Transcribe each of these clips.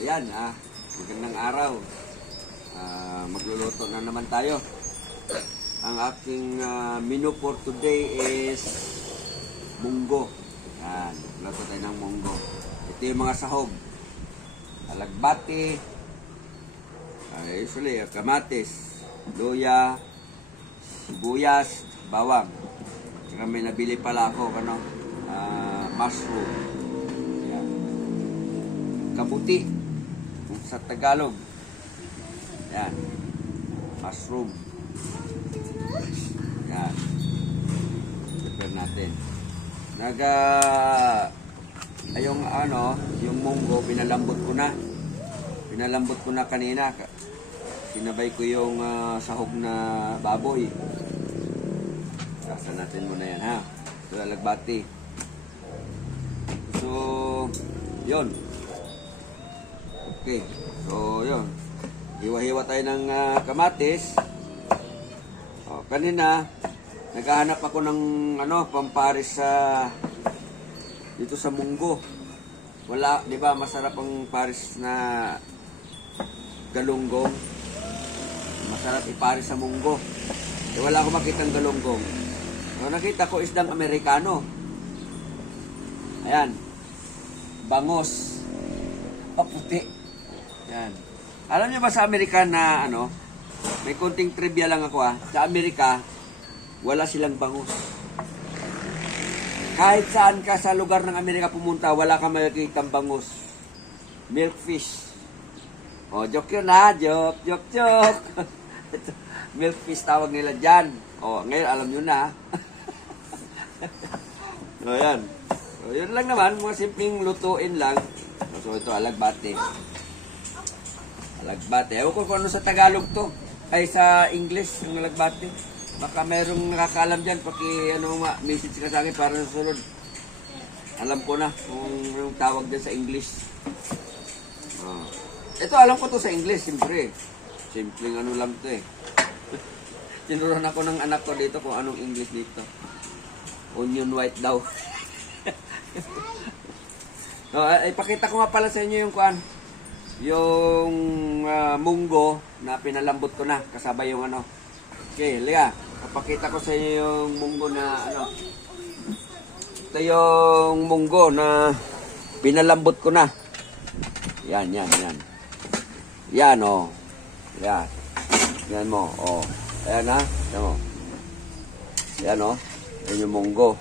Ayan, magandang araw. Magluluto na naman tayo. Ang aking menu for today is munggo. Ayan, luto tayo ng munggo. Ito yung mga sahog. Alagbati, usually kamatis, luya, sibuyas, bawang. Saka may nabili pala ako, mushroom. Ayan. Kabuti, sa Tagalog. Ayan. Mushroom. Ayan. Prepare natin. Yung munggo, pinalambot ko na. Pinalambot ko na kanina. Sinabay ko yung sahog na baboy. Sasa natin muna yan, ha. So, alagbati. So, yun. Okay. So, yun. Hiwa-hiwa tayo ng kamatis. Kanina, naghahanap ako ng pamparis dito sa munggo. Wala, di ba, masarap ang paris na galunggong. Masarap iparis sa munggo. Wala akong makitang galunggong. So, nakita ko isdang Amerikano. Ayan. Bangos. Paputi. Ayan. Alam niyo ba sa Amerika na may konting trivia lang ako sa Amerika, wala silang bangus. Kahit saan ka sa lugar ng Amerika pumunta, wala kang makikitang bangus. Milkfish. Joke yun joke. Milkfish tawag nila dyan. Ngayon alam nyo na. Ayan. So, yun lang naman, mga simpleng lutuin lang. So, ito, alagbati. Alagbati. Ewan ko kung ano sa Tagalog to. Ay, sa English, yung alagbati. Baka mayroong nakakaalam dyan. Message ka sa akin para sa sunod. Alam ko na kung yung tawag dyan sa English. Ito, alam ko to sa English, siyempre. Simpleng lang to eh. Tinuruan ako ng anak ko dito kung anong English dito. Onion white daw. Ipakita ko nga pala sa inyo yung munggo na pinalambot ko na kasabay yung Okay, liga. Ipakita ko sa inyo yung munggo na Ito yung munggo na pinalambot ko na. Yan. Yan, Yan. Yan mo, Ayan Yan mo. Yan, Yan yung munggo.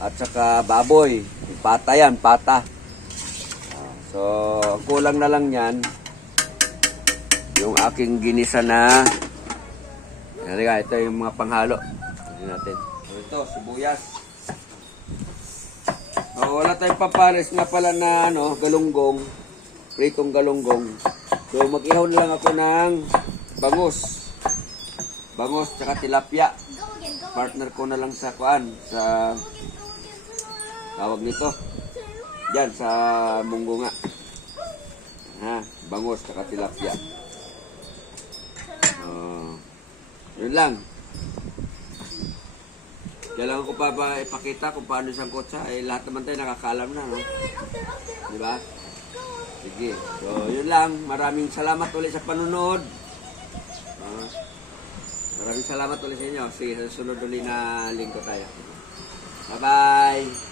At saka baboy. Pata yan, pata. So, kulang na lang yan. Yung aking ginisa na. Ito yung mga panghalo. Natin. So, ito, sibuyas. Wala tayong papares nga pala na galunggong. Pritong galunggong. So, mag-ihaw na lang ako ng bangus. Bangus, tsaka tilapia. Partner ko na lang sa sa tawag nito. Diyan, sa munggo nga. Bangus, tsaka tilapia. Yun lang. Kailangan ko pa ba ipakita kung paano isang kotsa? Lahat naman tayo nakakaalam na, Diba? Sige. So, yun lang. Maraming salamat ulit sa panunood. Maraming salamat ulit sa inyo. Sige, sa sunod ulit na linggo tayo. Bye-bye!